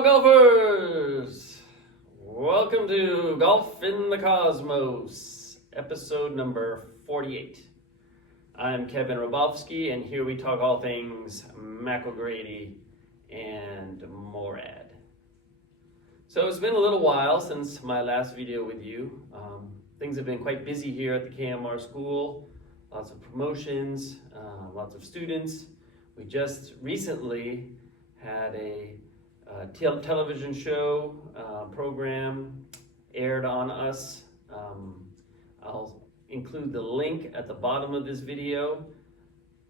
all golfers! Welcome to Golf in the Cosmos, episode number 48. I'm Kevin Rabowski, and here we talk all things McElgrady and MORAD. So it's been a little while since my last video with you. Things have been quite busy here at the KMR school. Lots of promotions, lots of students. We just recently had a television show program aired on us. I'll include the link at the bottom of this video.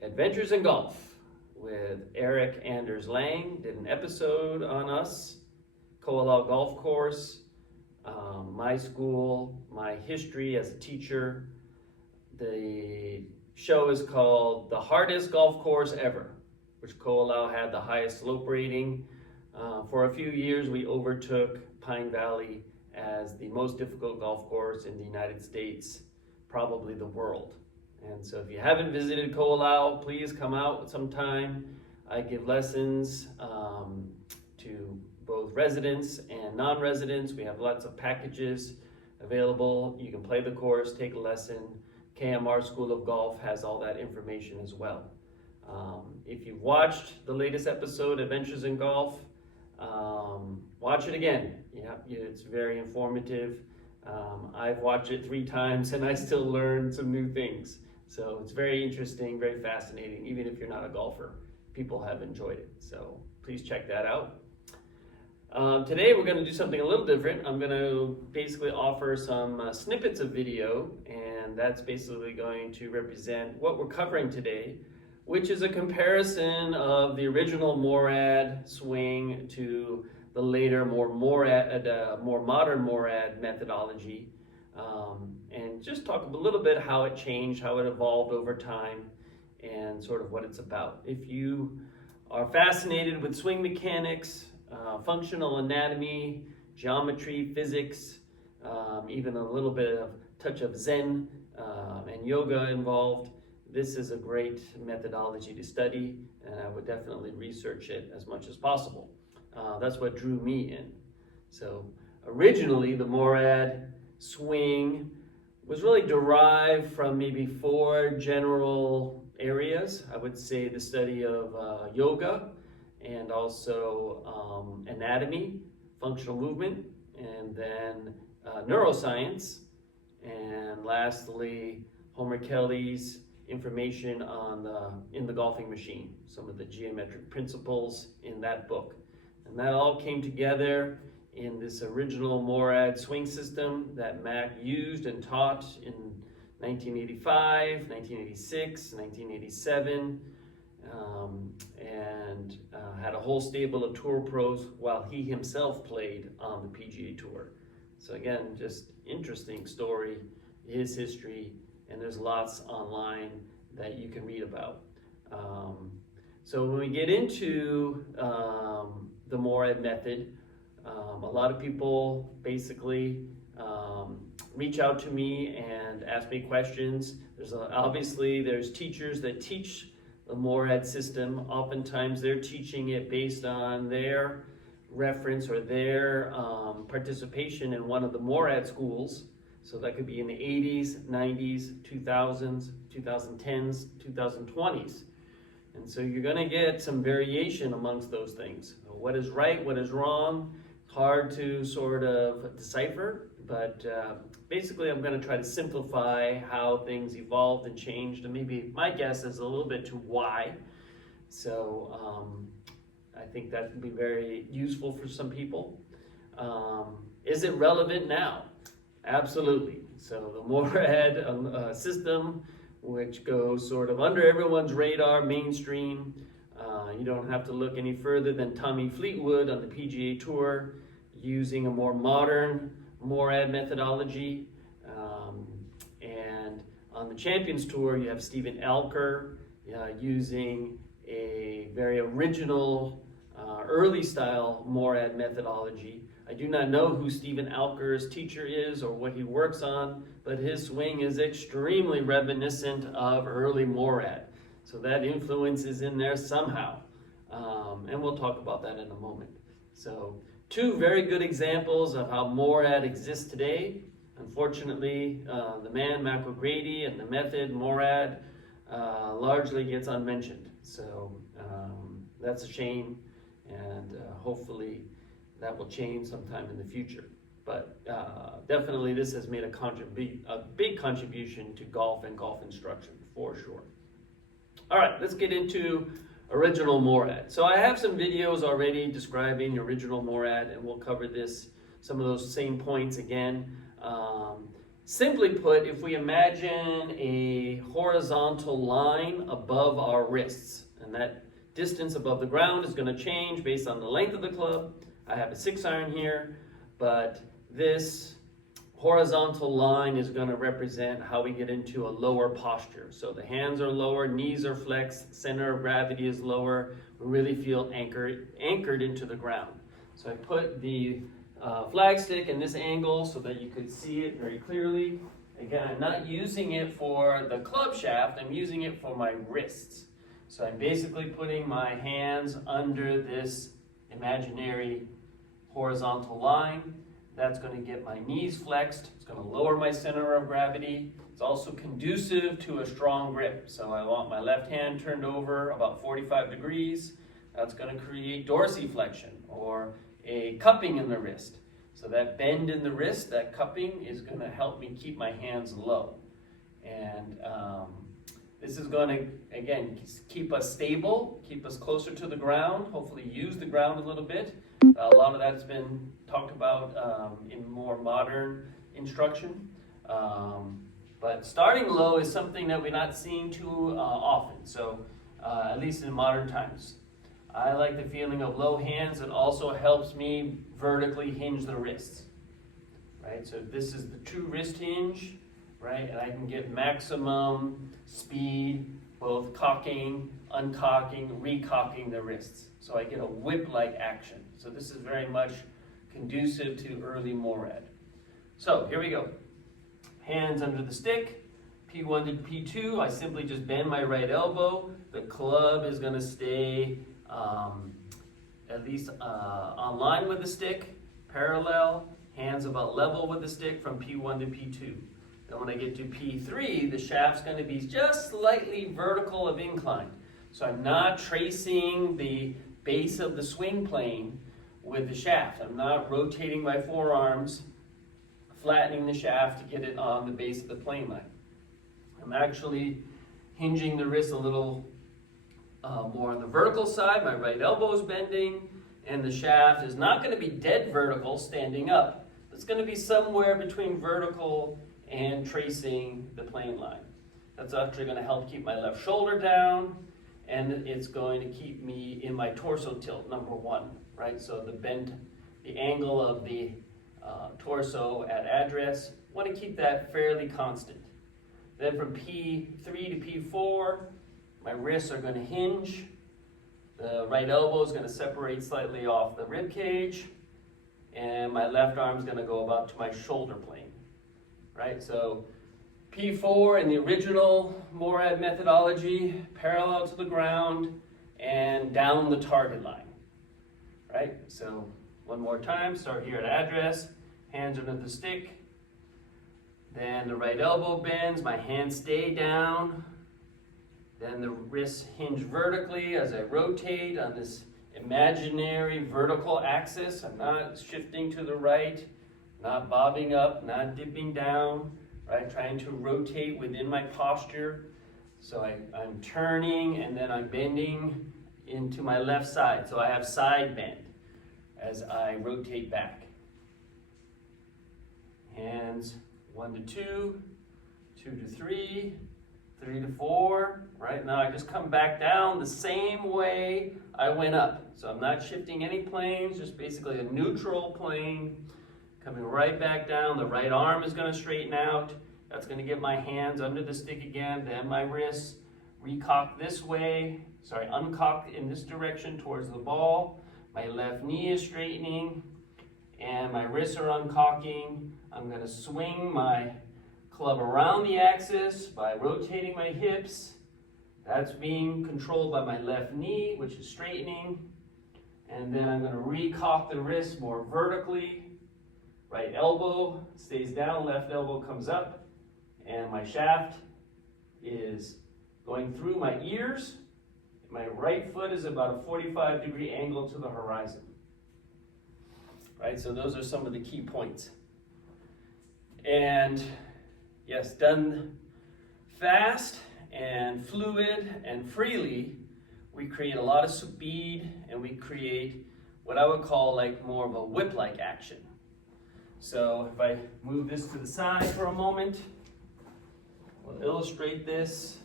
Adventures in Golf with Eric Anders Lang did an episode on us, Koalau Golf Course, my school, my history as a teacher. The show is called The Hardest Golf Course Ever, which Koalau had the highest slope rating. For a few years, we overtook Pine Valley as the most difficult golf course in the United States, probably the world. And so if you haven't visited Koalau, please come out sometime. I give lessons to both residents and non-residents. We have lots of packages available. You can play the course, take a lesson. KMR School of Golf has all that information as well. If you've watched the latest episode, Adventures in Golf, watch it again. Yeah, it's very informative. I've watched it 3 times and I still learn some new things. So it's very interesting, very fascinating. Even if you're not a golfer, people have enjoyed it. So please check that out. Today we're going to do something a little different. I'm going to basically offer some snippets of video, and that's basically going to represent what we're covering today, which is a comparison of the original MORAD swing to the later, more modern MORAD methodology, and just talk a little bit how it changed, how it evolved over time, and sort of what it's about. If you are fascinated with swing mechanics, functional anatomy, geometry, physics, even a little bit of touch of Zen and yoga involved, this is a great methodology to study, and I would definitely research it as much as possible. That's what drew me in. So originally the MORAD swing was really derived from maybe 4 general areas. I would say the study of yoga, and also anatomy, functional movement, and then neuroscience, and lastly Homer Kelly's information on in the golfing machine, some of the geometric principles in that book. And that all came together in this original MORAD swing system that Mac used and taught in 1985, 1986, 1987, and had a whole stable of tour pros while he himself played on the PGA Tour. So again, just interesting story, his history, and there's lots online that you can read about. So when we get into the MORAD method, a lot of people basically reach out to me and ask me questions. Obviously there's teachers that teach the MORAD system. Oftentimes they're teaching it based on their reference or their participation in one of the MORAD schools. So that could be in the 80s, 90s, 2000s, 2010s, 2020s. And so you're going to get some variation amongst those things. What is right, what is wrong, hard to sort of decipher, but basically I'm going to try to simplify how things evolved and changed, and maybe my guess is a little bit to why. So I think that would be very useful for some people. Is it relevant now? Absolutely. So the MORAD system, which goes sort of under everyone's radar, mainstream. You don't have to look any further than Tommy Fleetwood on the PGA Tour using a more modern MORAD methodology. And on the Champions Tour, you have Stephen Alker using a very original, early style MORAD methodology. I do not know who Stephen Alker's teacher is or what he works on, but his swing is extremely reminiscent of early MORAD. So that influence is in there somehow. And we'll talk about that in a moment. So, two very good examples of how MORAD exists today. Unfortunately, the man, Mac O'Grady, and the method, MORAD, largely gets unmentioned. So, that's a shame, and hopefully that will change sometime in the future. But definitely this has made a big contribution to golf and golf instruction, for sure. All right, let's get into original MORAD. So I have some videos already describing original MORAD, and we'll cover some of those same points again. Simply put, if we imagine a horizontal line above our wrists, and that distance above the ground is going to change based on the length of the club. I have a 6-iron here, but this horizontal line is going to represent how we get into a lower posture. So the hands are lower, knees are flexed, center of gravity is lower. We really feel anchored into the ground. So I put the flag stick in this angle so that you could see it very clearly. Again, I'm not using it for the club shaft, I'm using it for my wrists. So I'm basically putting my hands under this imaginary horizontal line. That's going to get my knees flexed. It's going to lower my center of gravity. It's also conducive to a strong grip. So I want my left hand turned over about 45 degrees. That's going to create dorsiflexion, or a cupping in the wrist. So that bend in the wrist, that cupping, is going to help me keep my hands low. And this is going to, again, keep us stable, keep us closer to the ground, hopefully use the ground a little bit. A lot of that has been talked about in more modern instruction. But starting low is something that we're not seeing too often, so at least in modern times. I like the feeling of low hands. It also helps me vertically hinge the wrists. Right? So this is the true wrist hinge, right? And I can get maximum speed, both cocking, uncocking, recocking the wrists. So I get a whip-like action. So this is very much conducive to early MORAD. So here we go. Hands under the stick, P1 to P2. I simply just bend my right elbow. The club is going to stay at least on line with the stick, parallel, hands about level with the stick from P1 to P2. Then when I get to P3, the shaft's going to be just slightly vertical of incline. So I'm not tracing the base of the swing plane with the shaft. I'm not rotating my forearms, flattening the shaft to get it on the base of the plane line. I'm actually hinging the wrist a little more on the vertical side. My right elbow is bending, and the shaft is not going to be dead vertical standing up. It's going to be somewhere between vertical and tracing the plane line. That's actually going to help keep my left shoulder down, and it's going to keep me in my torso tilt, number one, right? So the angle of the torso at address, want to keep that fairly constant. Then from P3 to P4, my wrists are going to hinge. The right elbow is going to separate slightly off the rib cage, and my left arm is going to go about to my shoulder plane, right? So P4 in the original MORAD methodology, parallel to the ground and down the target line, right? So one more time, start here at address, hands under the stick, then the right elbow bends, my hands stay down, then the wrists hinge vertically as I rotate on this imaginary vertical axis. I'm not shifting to the right, not bobbing up, not dipping down, right? Trying to rotate within my posture. So I'm turning and then I'm bending into my left side. So I have side bend as I rotate back. Hands 1 to 2, 2 to 3, 3 to 4, right? Now I just come back down the same way I went up. So I'm not shifting any planes, just basically a neutral plane, coming right back down. The right arm is going to straighten out. That's going to get my hands under the stick again, then my wrists recock this way, uncock in this direction towards the ball. My left knee is straightening, and my wrists are uncocking. I'm going to swing my club around the axis by rotating my hips. That's being controlled by my left knee, which is straightening. And then I'm going to recock the wrist more vertically. Right elbow stays down, left elbow comes up, and my shaft is going through my ears. My right foot is about a 45-degree angle to the horizon. Right, so those are some of the key points. And yes, done fast and fluid and freely, we create a lot of speed, and we create what I would call like more of a whip-like action. So if I move this to the side for a moment, we'll illustrate this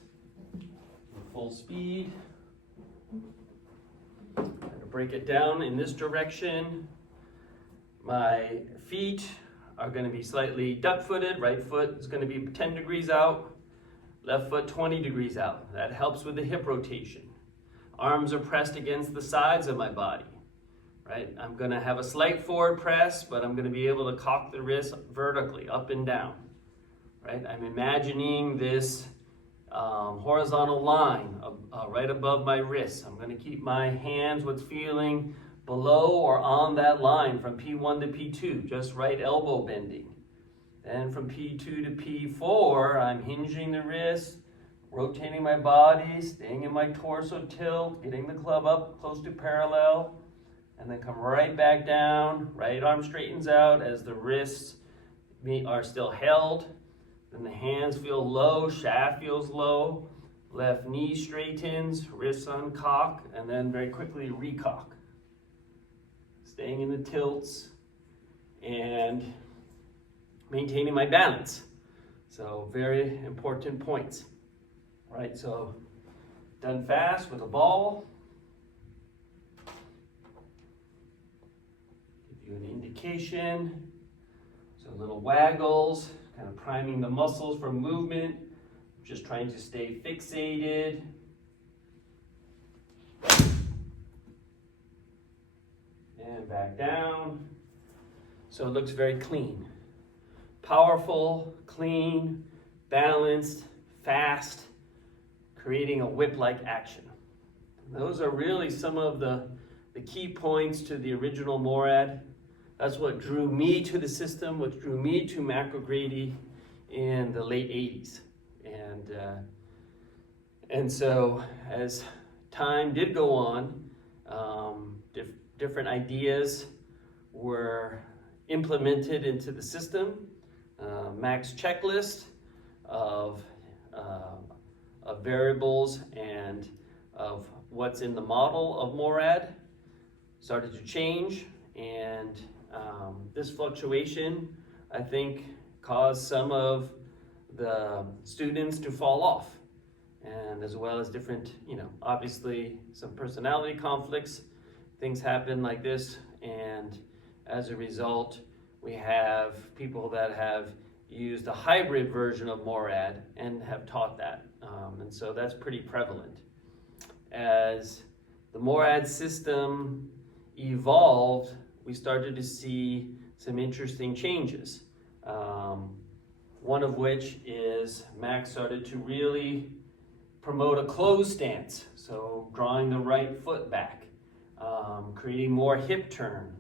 at full speed. I'm going to break it down in this direction. My feet are going to be slightly duck-footed. Right foot is going to be 10 degrees out. Left foot 20 degrees out. That helps with the hip rotation. Arms are pressed against the sides of my body. Right? I'm going to have a slight forward press, but I'm going to be able to cock the wrist vertically, up and down. Right? I'm imagining this horizontal line right above my wrist. I'm going to keep my hands what's feeling below or on that line from P1 to P2, just right elbow bending. Then from P2 to P4, I'm hinging the wrist, rotating my body, staying in my torso tilt, getting the club up close to parallel, and then come right back down. Right arm straightens out as the wrists are still held. Then the hands feel low, shaft feels low. Left knee straightens, wrists uncock, and then very quickly recock. Staying in the tilts and maintaining my balance. So very important points. Right, so done fast with a ball. Give you an indication. So little waggles, kind of priming the muscles for movement. Just trying to stay fixated. And back down. So it looks very clean. Powerful, clean, balanced, fast, creating a whip-like action. Those are really some of the key points to the original MORAD. That's what drew me to the system, what drew me to McElgrady in the late 80s. And so as time did go on, different ideas were implemented into the system. Mac's checklist of variables and of what's in the model of MORAD started to change, and this fluctuation, I think, caused some of the students to fall off, and as well as different, obviously some personality conflicts. Things happen like this, and as a result, we have people that have used a hybrid version of MORAD and have taught that. And so that's pretty prevalent. As the MORAD system evolved, we started to see some interesting changes. One of which is Mac started to really promote a closed stance, so drawing the right foot back, creating more hip turn,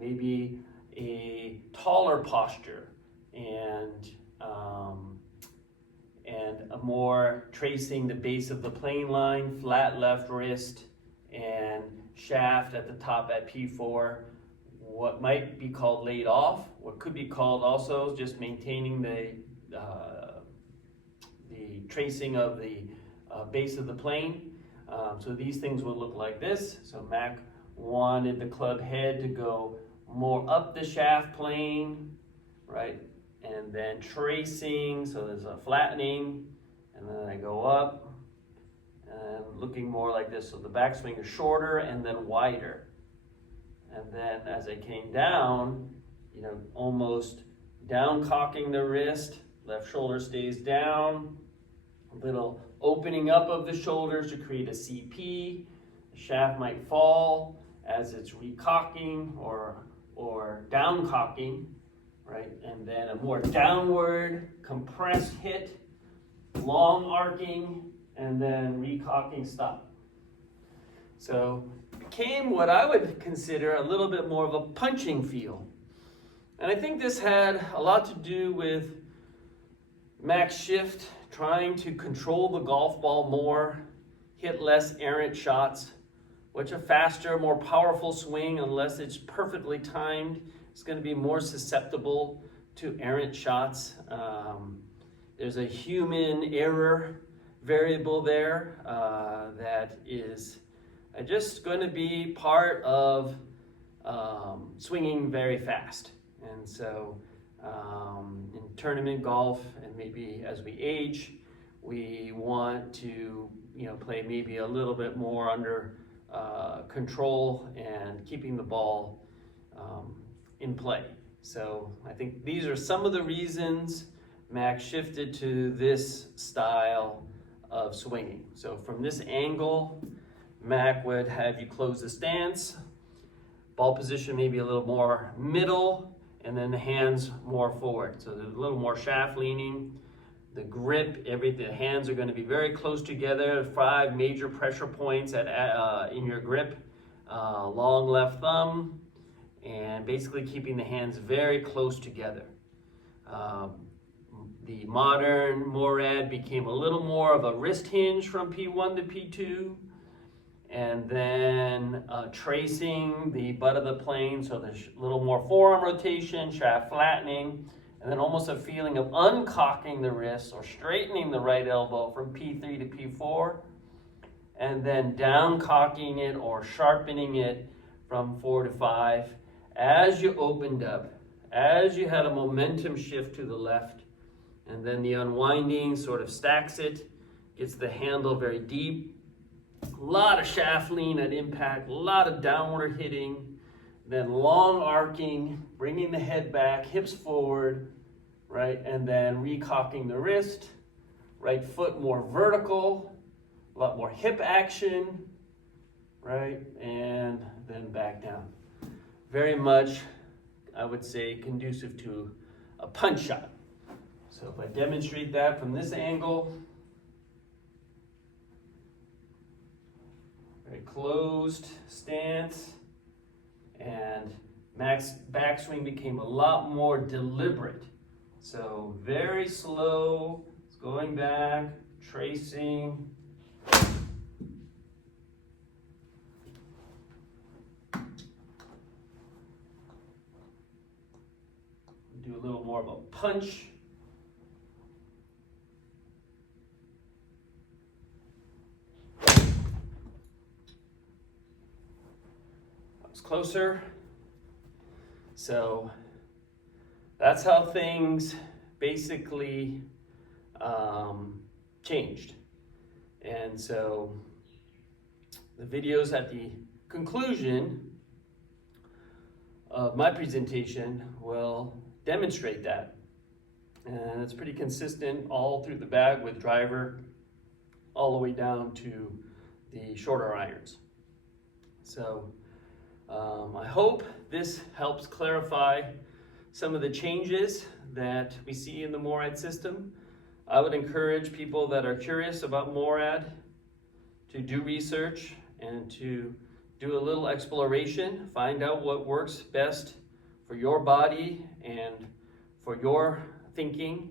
maybe a taller posture, and a more tracing the base of the plane line, flat left wrist, and shaft at the top at P4. What might be called laid off, what could be called also just maintaining the tracing of the base of the plane. So these things would look like this. So Mac wanted the club head to go more up the shaft plane, right? And then tracing, so there's a flattening, and then I go up and looking more like this. So the backswing is shorter and then wider. And then as I came down, almost down cocking the wrist, left shoulder stays down, a little opening up of the shoulders to create a CP. The shaft might fall as it's recocking or down cocking, right? And then a more downward compressed hit, long arcing, and then recocking stop. So it became what I would consider a little bit more of a punching feel. And I think this had a lot to do with Max Shift trying to control the golf ball more, hit less errant shots, which a faster, more powerful swing, unless it's perfectly timed, is going to be more susceptible to errant shots. There's a human error variable there that is just going to be part of swinging very fast. And so in tournament golf, and maybe as we age, we want to play maybe a little bit more under control and keeping the ball in play. So I think these are some of the reasons Mac shifted to this style of swinging. So from this angle, Mac would have you close the stance, ball position maybe a little more middle, and then the hands more forward. So there's a little more shaft leaning. The grip, the hands are going to be very close together. 5 major pressure points in your grip. Long left thumb, and basically keeping the hands very close together. The modern MORAD became a little more of a wrist hinge from P1 to P2, and then tracing the butt of the plane, so there's a little more forearm rotation, shaft flattening, and then almost a feeling of uncocking the wrist or straightening the right elbow from P3 to P4, and then down cocking it or sharpening it from 4 to 5 as you opened up, as you had a momentum shift to the left, and then the unwinding sort of stacks it, gets the handle very deep, a lot of shaft lean at impact, a lot of downward hitting, then long arcing, bringing the head back, hips forward, right, and then recocking the wrist, right foot more vertical, a lot more hip action, right, and then back down. Very much, I would say, conducive to a punch shot. So if I demonstrate that from this angle, very closed stance, and Mac's backswing became a lot more deliberate. So very slow, it's going back, tracing. Do a little more of a punch. Closer. So that's how things basically changed. And so the videos at the conclusion of my presentation will demonstrate that. And it's pretty consistent all through the bag with driver all the way down to the shorter irons. So I hope this helps clarify some of the changes that we see in the MORAD system. I would encourage people that are curious about MORAD to do research and to do a little exploration, find out what works best for your body and for your thinking.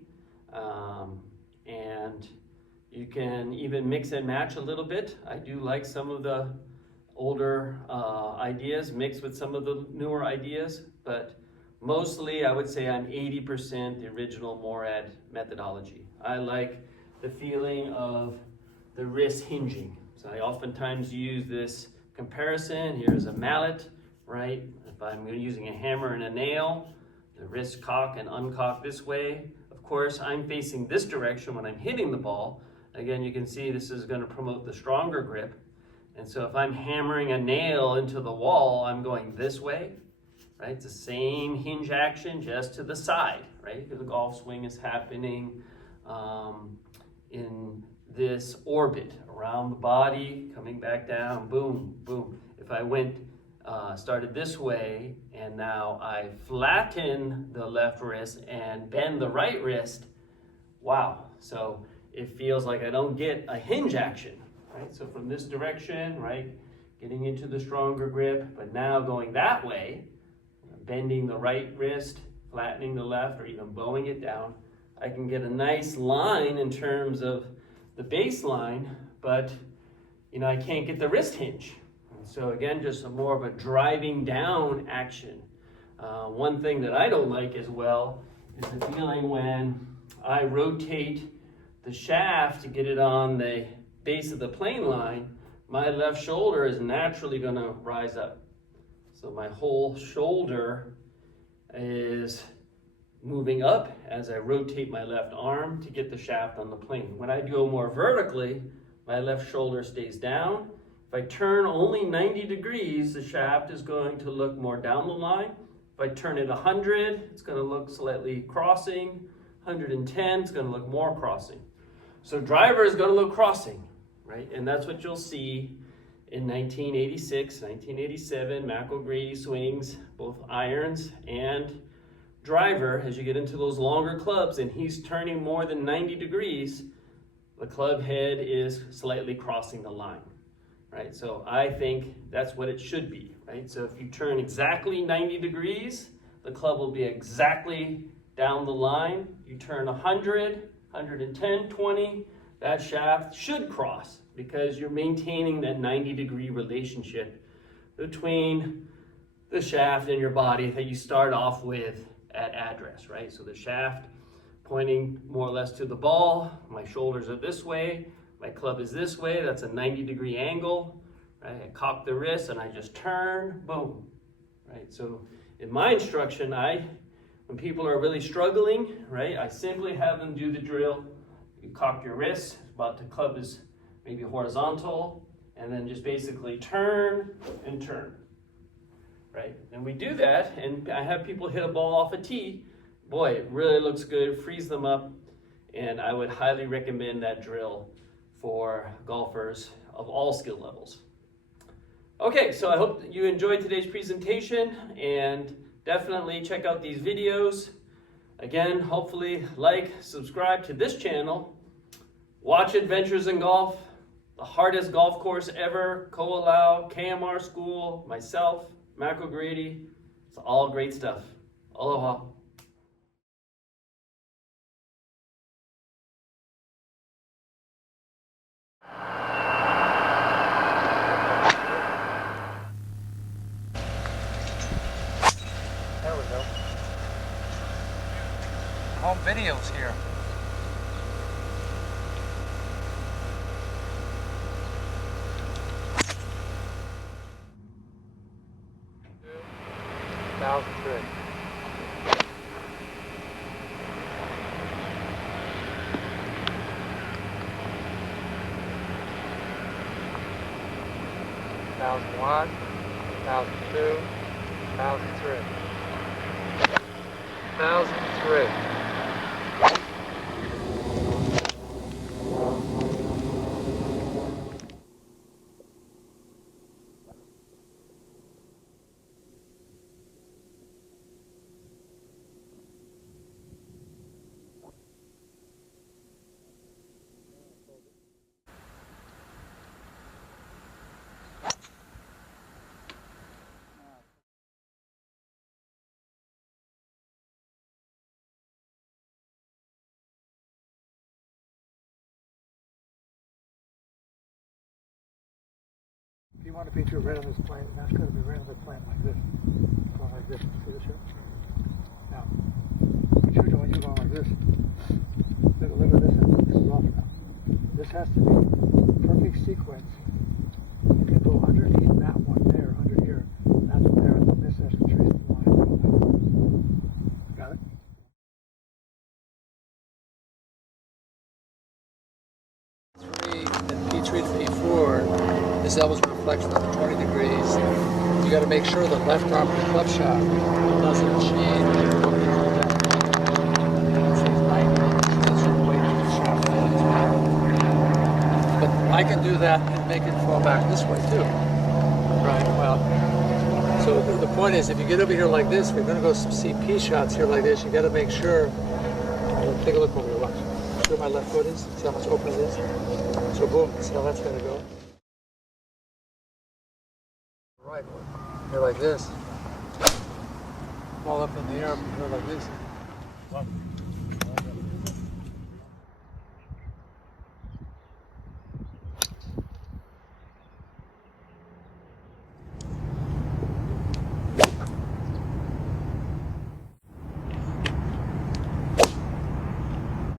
And you can even mix and match a little bit. I do like some of the older ideas mixed with some of the newer ideas, but mostly I would say I'm 80% the original MORAD methodology. I like the feeling of the wrist hinging. So I oftentimes use this comparison. Here's a mallet, right? If I'm using a hammer and a nail, the wrist cock and uncock this way. Of course, I'm facing this direction when I'm hitting the ball. Again, you can see this is going to promote the stronger grip. And so if I'm hammering a nail into the wall, I'm going this way, right? It's the same hinge action, just to the side, right? Because the golf swing is happening in this orbit around the body, coming back down, boom, boom. If I started this way, and now I flatten the left wrist and bend the right wrist, wow. So it feels like I don't get a hinge action. Right? So from this direction, right, getting into the stronger grip, but now going that way, bending the right wrist, flattening the left, or even bowing it down, I can get a nice line in terms of the baseline, but I can't get the wrist hinge. And so again, just more of a driving down action. One thing that I don't like as well is the feeling when I rotate the shaft to get it on the base of the plane line, my left shoulder is naturally going to rise up. So my whole shoulder is moving up as I rotate my left arm to get the shaft on the plane. When I go more vertically, my left shoulder stays down. If I turn only 90 degrees, the shaft is going to look more down the line. If I turn it 100, it's going to look slightly crossing. 110, it's going to look more crossing. So driver is going to look crossing, right? And that's what you'll see in 1986, 1987, McElgrady swings, both irons and driver. As you get into those longer clubs and he's turning more than 90 degrees, the club head is slightly crossing the line, right? So I think that's what it should be, right? So if you turn exactly 90 degrees, the club will be exactly down the line. You turn 100, 110, 20, that shaft should cross because you're maintaining that 90-degree relationship between the shaft and your body that you start off with at address, right? So the shaft pointing more or less to the ball, my shoulders are this way, my club is this way, that's a 90-degree angle, right? I cock the wrist and I just turn, boom, right? So in my instruction, when people are really struggling, right, I simply have them do the drill. You cock your wrist, about the club is maybe horizontal, and then just basically turn and turn, right? And we do that, and I have people hit a ball off a tee. Boy, it really looks good, frees them up, and I would highly recommend that drill for golfers of all skill levels. Okay, so I hope that you enjoyed today's presentation, and definitely check out these videos. Again, hopefully like, subscribe to this channel. Watch Adventures in Golf, the hardest golf course ever, Koalau, KMR School, myself, McElgrady. It's all great stuff. Aloha. There we go. Home videos here. Thousand three. Thousand one, 1002, 1003. 1003. If you want to be to right on this plane, that's going to be right on the plane like this. Going like this. See this here? Now, what you're doing, you're going like this. Look at this. This is off now. This has to be perfect sequence. You can go underneath that one there, under here. That's there, and then this has to trace the line. Got it? And P3 to P4, this elbow's reflection of the 20 degrees. You got to make sure the left arm of the club shaft doesn't change. But I can do that and make it fall back this way too. Right, well, so the point is, if you get over here like this, we're going to go some CP shots here like this. You got to make sure, take a look over here, watch. See where my left foot is? See how much open it is? So boom, see how that's going to go? Right, here like this. Ball up in the air, here like this.